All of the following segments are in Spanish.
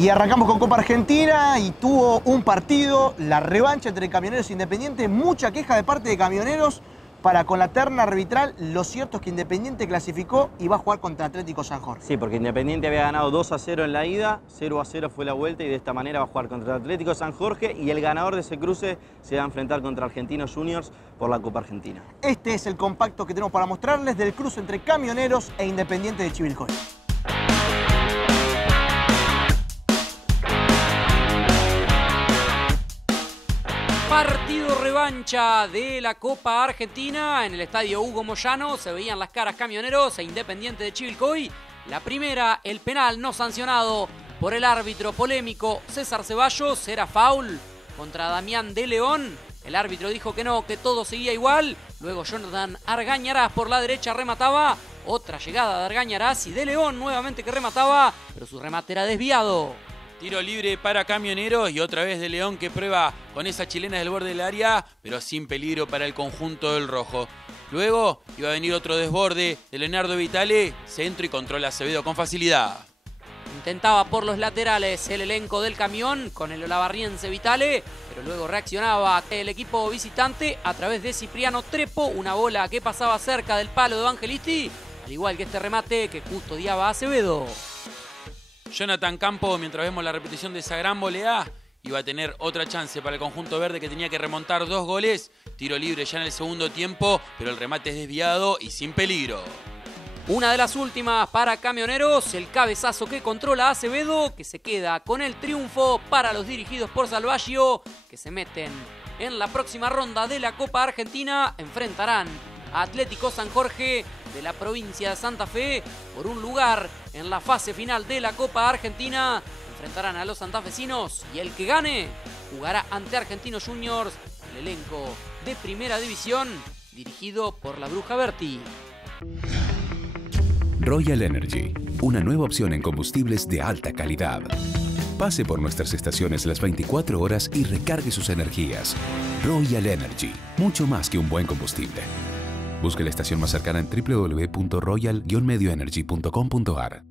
Y arrancamos con Copa Argentina y tuvo un partido, la revancha entre Camioneros e Independiente. Mucha queja de parte de Camioneros para con la terna arbitral. Lo cierto es que Independiente clasificó y va a jugar contra Atlético San Jorge. Sí, porque Independiente había ganado 2-0 en la ida, 0-0 fue la vuelta y de esta manera va a jugar contra Atlético San Jorge y el ganador de ese cruce se va a enfrentar contra Argentinos Juniors por la Copa Argentina. Este es el compacto que tenemos para mostrarles del cruce entre Camioneros e Independiente de Chivilcoy. Partido revancha de la Copa Argentina en el estadio Hugo Moyano. Se veían las caras Camioneros e Independiente de Chivilcoy. La primera, el penal no sancionado por el árbitro polémico César Ceballos. Era foul contra Damián de León. El árbitro dijo que no, que todo seguía igual. Luego Jonathan Argañarás por la derecha remataba. Otra llegada de Argañarás y de León nuevamente que remataba, pero su remate era desviado. Tiro libre para Camioneros y otra vez de León que prueba con esa chilena del borde del área, pero sin peligro para el conjunto del rojo. Luego iba a venir otro desborde de Leonardo Vitale, centro y controla Acevedo con facilidad. Intentaba por los laterales el elenco del Camión con el olavarriense Vitale, pero luego reaccionaba el equipo visitante a través de Cipriano Trepo, una bola que pasaba cerca del palo de Evangelisti, al igual que este remate que custodiaba a Acevedo. Jonathan Campo, mientras vemos la repetición de esa gran volea, iba a tener otra chance para el conjunto verde que tenía que remontar 2 goles. Tiro libre ya en el segundo tiempo, pero el remate es desviado y sin peligro. Una de las últimas para Camioneros, el cabezazo que controla Acevedo, que se queda con el triunfo para los dirigidos por Salvaggio, que se meten en la próxima ronda de la Copa Argentina. Enfrentarán a Atlético San Jorge de la provincia de Santa Fe por un lugar en la fase final de la Copa Argentina. Enfrentarán a los santafesinos y el que gane jugará ante Argentinos Juniors, el elenco de primera división dirigido por la Bruja Berti. Royal Energy, una nueva opción en combustibles de alta calidad. Pase por nuestras estaciones las 24 horas y recargue sus energías. Royal Energy, mucho más que un buen combustible. Busque la estación más cercana en www.royal-medioenergy.com.ar.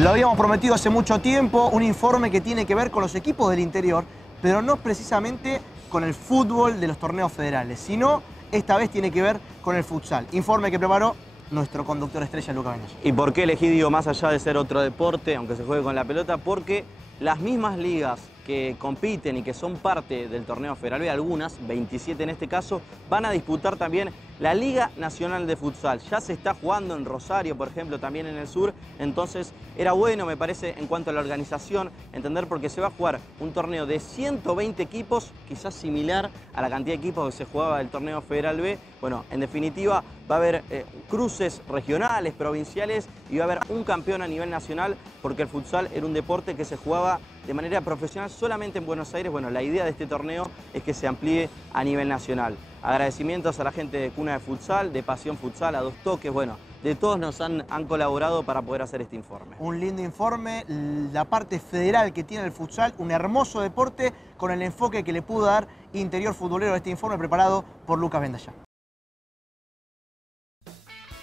Lo habíamos prometido hace mucho tiempo, un informe que tiene que ver con los equipos del interior, pero no precisamente con el fútbol de los torneos federales, sino esta vez tiene que ver con el futsal. Informe que preparó nuestro conductor estrella, Luca Benaya. ¿Y por qué elegí, digo, más allá de ser otro deporte, aunque se juegue con la pelota? Porque las mismas ligas que compiten y que son parte del torneo federal B, algunas, 27 en este caso, van a disputar también la Liga Nacional de Futsal. Ya se está jugando en Rosario, por ejemplo, también en el sur, entonces era bueno, me parece, en cuanto a la organización, entender porque se va a jugar un torneo de 120 equipos, quizás similar a la cantidad de equipos que se jugaba del torneo federal B. Bueno, en definitiva, va a haber cruces regionales, provinciales y va a haber un campeón a nivel nacional porque el futsal era un deporte que se jugaba de manera profesional solamente en Buenos Aires. Bueno, la idea de este torneo es que se amplíe a nivel nacional. Agradecimientos a la gente de Cuna de Futsal, de Pasión Futsal, a Dos Toques, bueno, de todos nos han colaborado para poder hacer este informe. Un lindo informe, la parte federal que tiene el futsal, un hermoso deporte con el enfoque que le pudo dar Interior Futbolero a este informe preparado por Lucas Benaya.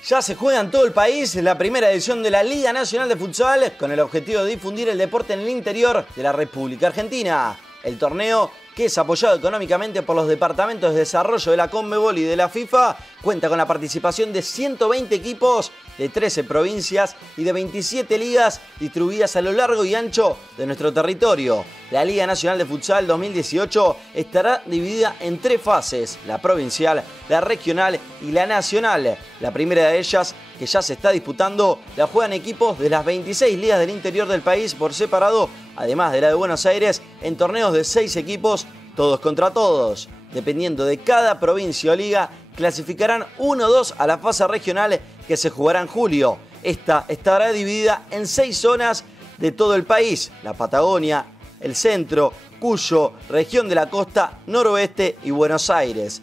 Ya se juega en todo el país la primera edición de la Liga Nacional de Futsal con el objetivo de difundir el deporte en el interior de la República Argentina. El torneo, que es apoyado económicamente por los departamentos de desarrollo de la Conmebol y de la FIFA, cuenta con la participación de 120 equipos de 13 provincias y de 27 ligas distribuidas a lo largo y ancho de nuestro territorio. La Liga Nacional de Futsal 2018 estará dividida en 3 fases: la provincial, la regional y la nacional. La primera de ellas, que ya se está disputando, la juegan equipos de las 26 ligas del interior del país por separado, además de la de Buenos Aires, en torneos de 6 equipos, todos contra todos. Dependiendo de cada provincia o liga, clasificarán 1 o 2 a la fase regional que se jugará en julio. Esta estará dividida en 6 zonas de todo el país: la Patagonia, el centro, Cuyo, región de la costa, noroeste y Buenos Aires.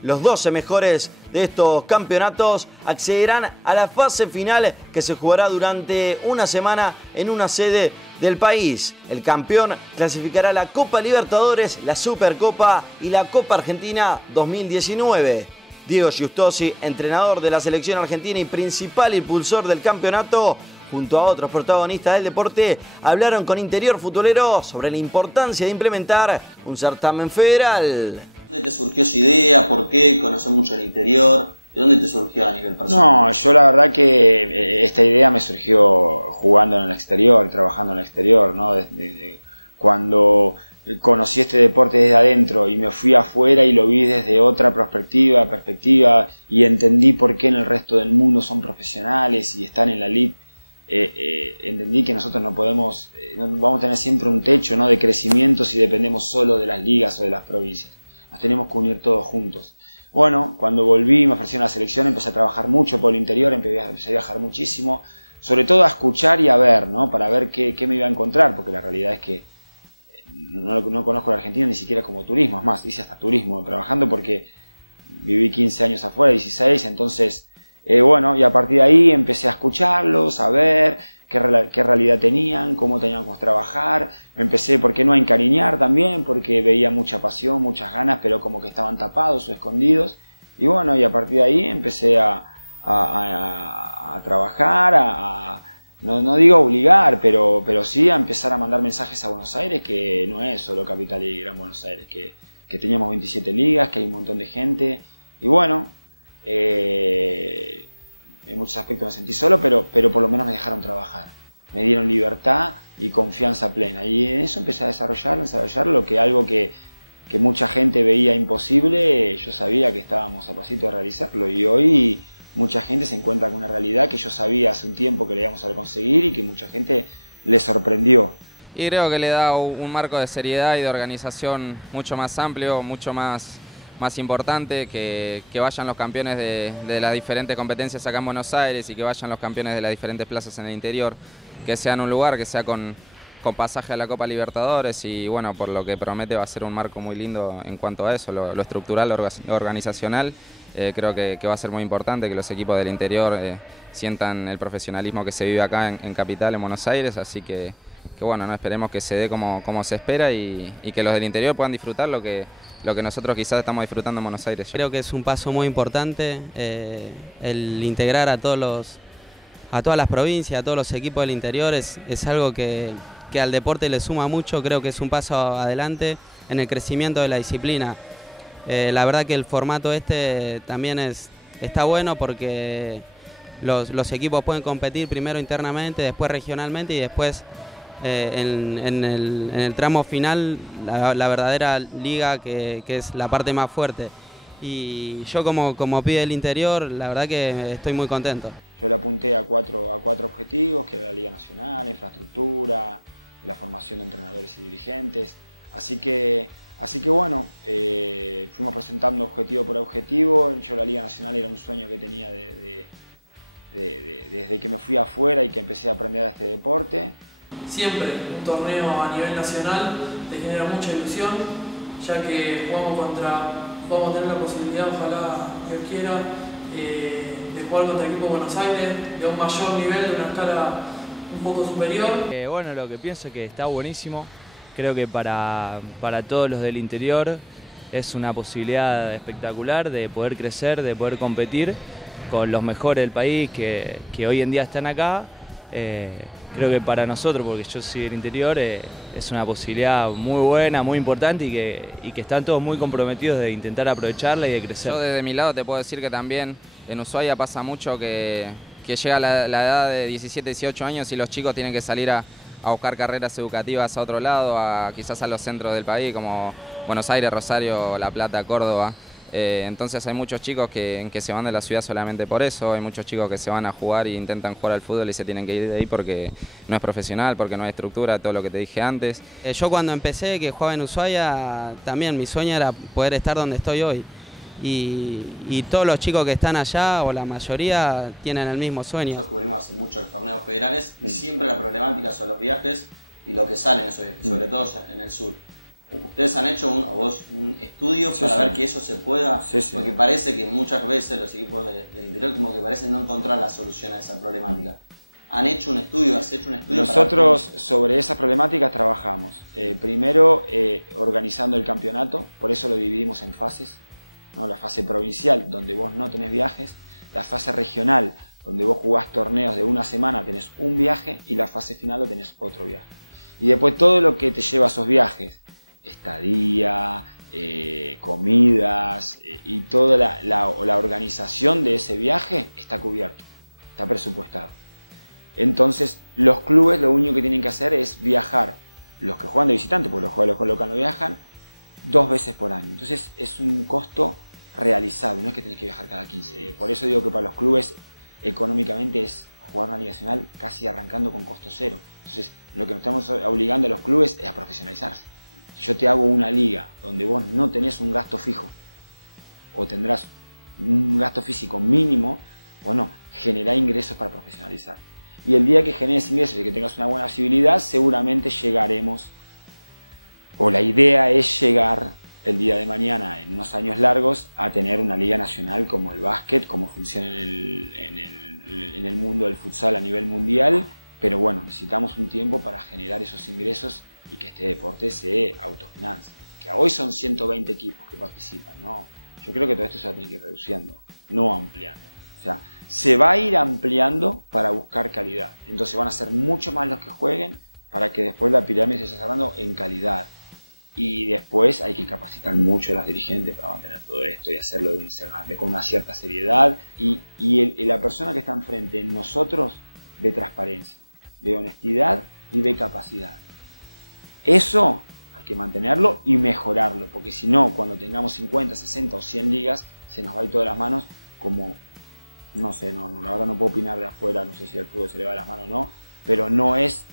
Los 12 mejores de estos campeonatos accederán a la fase final que se jugará durante una semana en una sede del país. El campeón clasificará a la Copa Libertadores, la Supercopa y la Copa Argentina 2019. Diego Giustosi, entrenador de la selección argentina y principal impulsor del campeonato, junto a otros protagonistas del deporte, hablaron con Interior Futbolero sobre la importancia de implementar un certamen federal. ¿Dónde te surgió esa idea? ¿Por qué? ¿Conoces mucho el interior? ¿De dónde te surgió a nivel personal? No, yo la verdad que esta idea me surgió jugando en el exterior, trabajando en el exterior, ¿no? Cuando conocí este deporte desde adentro y me fui afuera y lo vi desde otra perspectiva y entendí por qué en el resto del mundo son profesionales y están en la elite. Entendí que nosotros no podemos, no vamos a tener siempre un techo, ¿no?, de crecimiento si dependemos solo de las ligas o de las provincias. Nos tenemos que unir todos juntos. Bueno, cuando volví, me ofrecieron la selección, empecé a trabajar mucho por el interior, empecé a viajar muchísimo, sobre todo a escuchar y a ver, ¿no?, para ver qué me iba a encontrar, porque la realidad es que no conozco la Argentina ni siquiera como turismo, es más, hice hasta turismo trabajando porque viví 15 años afuera, 16, entonces, bueno, y a partir de ahí empecé a escucharlos, a ver qué realidad tenían, cómo teníamos que trabajar, me empecé, ¿por qué no?, a encariñar también, porque veía mucha pasión, muchas ganas, pero como que estaban tapados o escondidos, y bueno, y a partir de ahí empecé a trabajar, no digo obligar, pero sí a empezar a mandar mensajes a Buenos Aires, que no es solo Capital y Gran Buenos Aires, que teníamos 27 ligas, que hay un montón de gente, y bueno, en muchos aspectos me sentí solo, pero por lo menos me dejaron trabajar, me dieron libertad y confianza plena, y en eso empecé a desarrollarlo, que algo que mucha gente veía imposible, yo sabía que estábamos a pasito de realizarlo, y hoy mucha gente se encuentra con una realidad que yo sabía hace un tiempo que le íbamos a conseguir y que mucha gente le sorprendió. Y creo que le da un marco de seriedad y de organización mucho más amplio, mucho más importante, que vayan los campeones de las diferentes competencias acá en Buenos Aires y que vayan los campeones de las diferentes plazas en el interior, que sea en un lugar, que sea con pasaje a la Copa Libertadores, y bueno, por lo que promete va a ser un marco muy lindo en cuanto a eso, lo estructural, lo organizacional. Creo que va a ser muy importante que los equipos del interior sientan el profesionalismo que se vive acá en Capital, en Buenos Aires, así que bueno, no esperemos que se dé como se espera y que los del interior puedan disfrutar lo que nosotros quizás estamos disfrutando en Buenos Aires. Creo que es un paso muy importante el integrar a todas las provincias, a todos los equipos del interior, es algo que al deporte le suma mucho. Creo que es un paso adelante en el crecimiento de la disciplina. La verdad que el formato también está bueno porque los equipos pueden competir primero internamente, después regionalmente y después en el tramo final la verdadera liga que es la parte más fuerte. Y yo como pibe del interior, la verdad que estoy muy contento. Yo le apunté a cuatro objetivos, que era la Liga Nacional, infraestructura, la formación de entrenadores y dirigentes. Así que bueno, fuimos presentando objetivo por objetivo. Yo la Liga Nacional era un sueño que tenía desde que me fui afuera y que empecé a aprender a este deporte. Siempre un torneo a nivel nacional te genera mucha ilusión, ya que vamos a tener la posibilidad, ojalá Dios quiera, de jugar contra el equipo de Buenos Aires, de un mayor nivel, de una escala un poco superior. Bueno, lo que pienso es que está buenísimo. Creo que para todos los del interior es una posibilidad espectacular de poder crecer, de poder competir con los mejores del país que hoy en día están acá. Creo que para nosotros, porque yo soy del interior, es una posibilidad muy buena, muy importante y que están todos muy comprometidos de intentar aprovecharla y de crecer. Yo desde mi lado te puedo decir que también en Ushuaia pasa mucho que llega la edad de 17, 18 años y los chicos tienen que salir a buscar carreras educativas a otro lado, quizás a los centros del país como Buenos Aires, Rosario, La Plata, Córdoba. Entonces hay muchos chicos que se van de la ciudad solamente por eso, hay muchos chicos que se van a jugar e intentan jugar al fútbol y se tienen que ir de ahí porque no es profesional, porque no hay estructura, todo lo que te dije antes. Yo cuando empecé, que jugaba en Ushuaia, también mi sueño era poder estar donde estoy hoy. Y todos los chicos que están allá, o la mayoría, tienen el mismo sueño. Nosotros cubrimos hace mucho los torneos federales y siempre la problemática son los viajes y lo que sale en esos viajes, sobre todo en el sur. ¿Ustedes han hecho un estudio para ver que eso se pueda? Porque parece que muchas veces los equipos del interior como que parecen no encontrar la solución a esa problemática. ¿Han hecho un estudio? ¿Has hecho un estudio? Nosotros sobre esas problemáticas trabajamos. Primero organizando el campeonato, por eso lo dividimos en fases, ¿no? La fase provincial, donde vos no tenés viajes, la fase regional, donde vos jugás torneos de una semana, tenés un viaje y la fase final lo tenés otro viaje. Y después todo lo que te lleva a esos viajes, estadía, comidas y toda la organización de ese viaje está cubierto, está presupuestado. Entonces los clubes lo único que tienen que hacer es viajar, los que juegan de visitante, porque los jugadores locales no viajan, 2 veces por año. Entonces es un costo realizable, no es que tenés que viajar cada 15. Por eso digo que para los clubes económicamente es jugar una liga nacional casi arrancando con costo cero. Entonces lo que nos estamos obligando a los clubes es a profesionalizarse. Si yo te hago una liga donde vos no tenés un gasto fijo o tendrás un gasto físico mínimo, bueno, generá ingresos para profesionalizar. Y el día que generes ingresos y que tengas una buena visibilidad, seguramente llegaremos, o la idea es llegar el día de mañana, en unos años largos, a tener una liga nacional como el básquet, como funciona en el mundo del futsal a nivel mundial. Pero bueno, necesitamos un tiempo para generar esos ingresos y que este deporte se autofinancie. Que hoy son 120 equipos que participan, ¿no? Yo creo que todo esto se va a tener que ir reduciendo, no ampliando. O sea, se va a ir ampliando para buscar calidad. Entonces van a ser mucho más los que jueguen para que después la pirámide se vaya cerrando en calidad. Y después hay que capacitar mucho a los dirigentes para mantener todo esto y hacerlo con una cierta seriedad. Y la persona que está enfrente en nosotros ve transparencia, ve honestidad y ve capacidad. Eso hay que mantenerlo y mejorarlo, porque si no, cuando tengamos 50, 60 o 100 ligas, se nos va a ir todas las manos como, no sé, la verdad no puedo opinar de afuera, no sé si al fútbol se le va de las manos o no, pero no es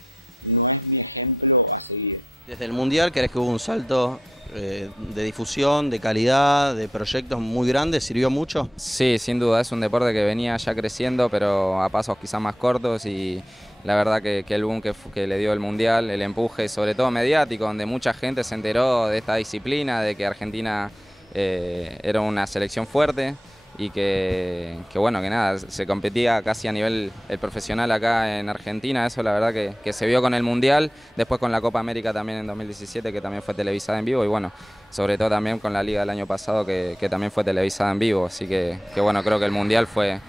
mi ejemplo a seguir. Desde el Mundial, ¿crees que hubo un salto de difusión, de calidad, de proyectos muy grandes? ¿Sirvió mucho? Sí, sin duda, es un deporte que venía ya creciendo, pero a pasos quizás más cortos, y la verdad que el boom que le dio el Mundial, el empuje, sobre todo mediático, donde mucha gente se enteró de esta disciplina, de que Argentina era una selección fuerte, y que bueno, que nada, se competía casi a nivel profesional acá en Argentina. Eso la verdad que se vio con el Mundial, después con la Copa América también en 2017, que también fue televisada en vivo, y bueno, sobre todo también con la Liga del año pasado, que también fue televisada en vivo. Así que bueno, creo que el Mundial fue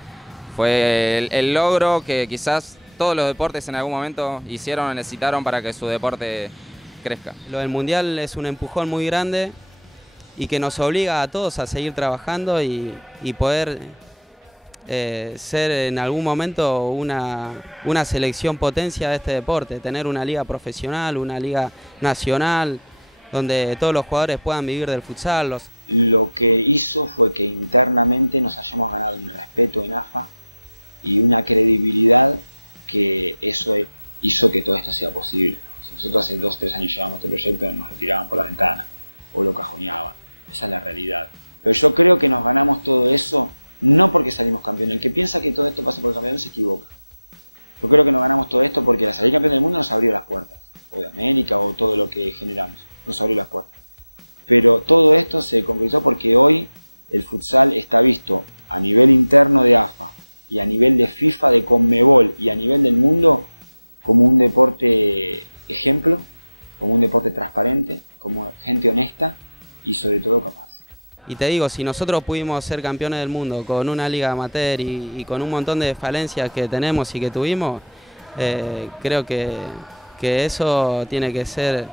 el logro que quizás todos los deportes en algún momento hicieron o necesitaron para que su deporte crezca. Lo del Mundial es un empujón muy grande y que nos obliga a todos a seguir trabajando y poder ser en algún momento una selección potencia de este deporte, tener una liga profesional, una liga nacional, donde todos los jugadores puedan vivir del futsal. Lo que hizo fue que internamente nos hayamos ganado un respeto en AFA y una credibilidad, que eso hizo que todo esto sea posible, ¿no? Si nosotros hace 2 o 3 años llevamos este proyecto, nos lo tiraban por la ventana o lo cajoneaban. Esa es la realidad. Pero yo creo que nos ganamos todo eso no porque salimos campeón. El que piensa que todo esto pasa por el campeón se equivoca. Yo creo que nos ganamos todo esto porque la salir campeón del mundo nos abrió las puertas. O de América o todo lo que generamos. Nos abrió las puertas. Pero todo esto se concretó porque hoy el futsal está visto a nivel interno de AFA y a nivel de FIFA, de Conmebol y a nivel del mundo como un deporte ejemplo, como un deporte transparente, como gente honesta y sobre todo capaz. Y te digo, si nosotros pudimos ser campeones del mundo con una liga amateur y con un montón de falencias que tenemos y que tuvimos, creo que eso tiene que ser,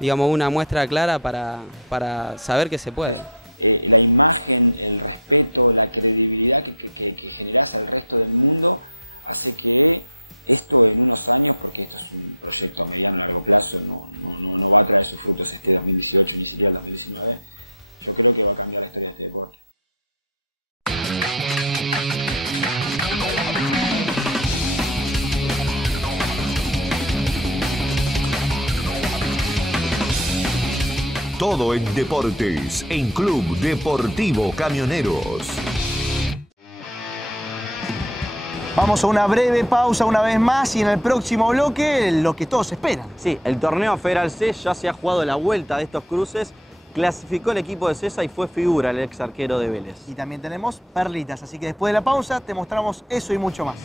digamos, una muestra clara para saber que se puede. La imagen, el respeto, la credibilidad que generás al resto del mundo hace que esto en unos años, porque esto es un proyecto a mediano y largo plazo, no va a traer sus frutos este 2018 ni siquiera el 2019, yo creo que va a cambiar la historia de este deporte. Todo en deportes, en Club Deportivo Camioneros. Vamos a una breve pausa una vez más y en el próximo bloque lo que todos esperan. Sí, el torneo Federal C ya se ha jugado la vuelta de estos cruces. Clasificó el equipo de Cesa y fue figura el ex arquero de Vélez. Y también tenemos perlitas, así que después de la pausa te mostramos eso y mucho más.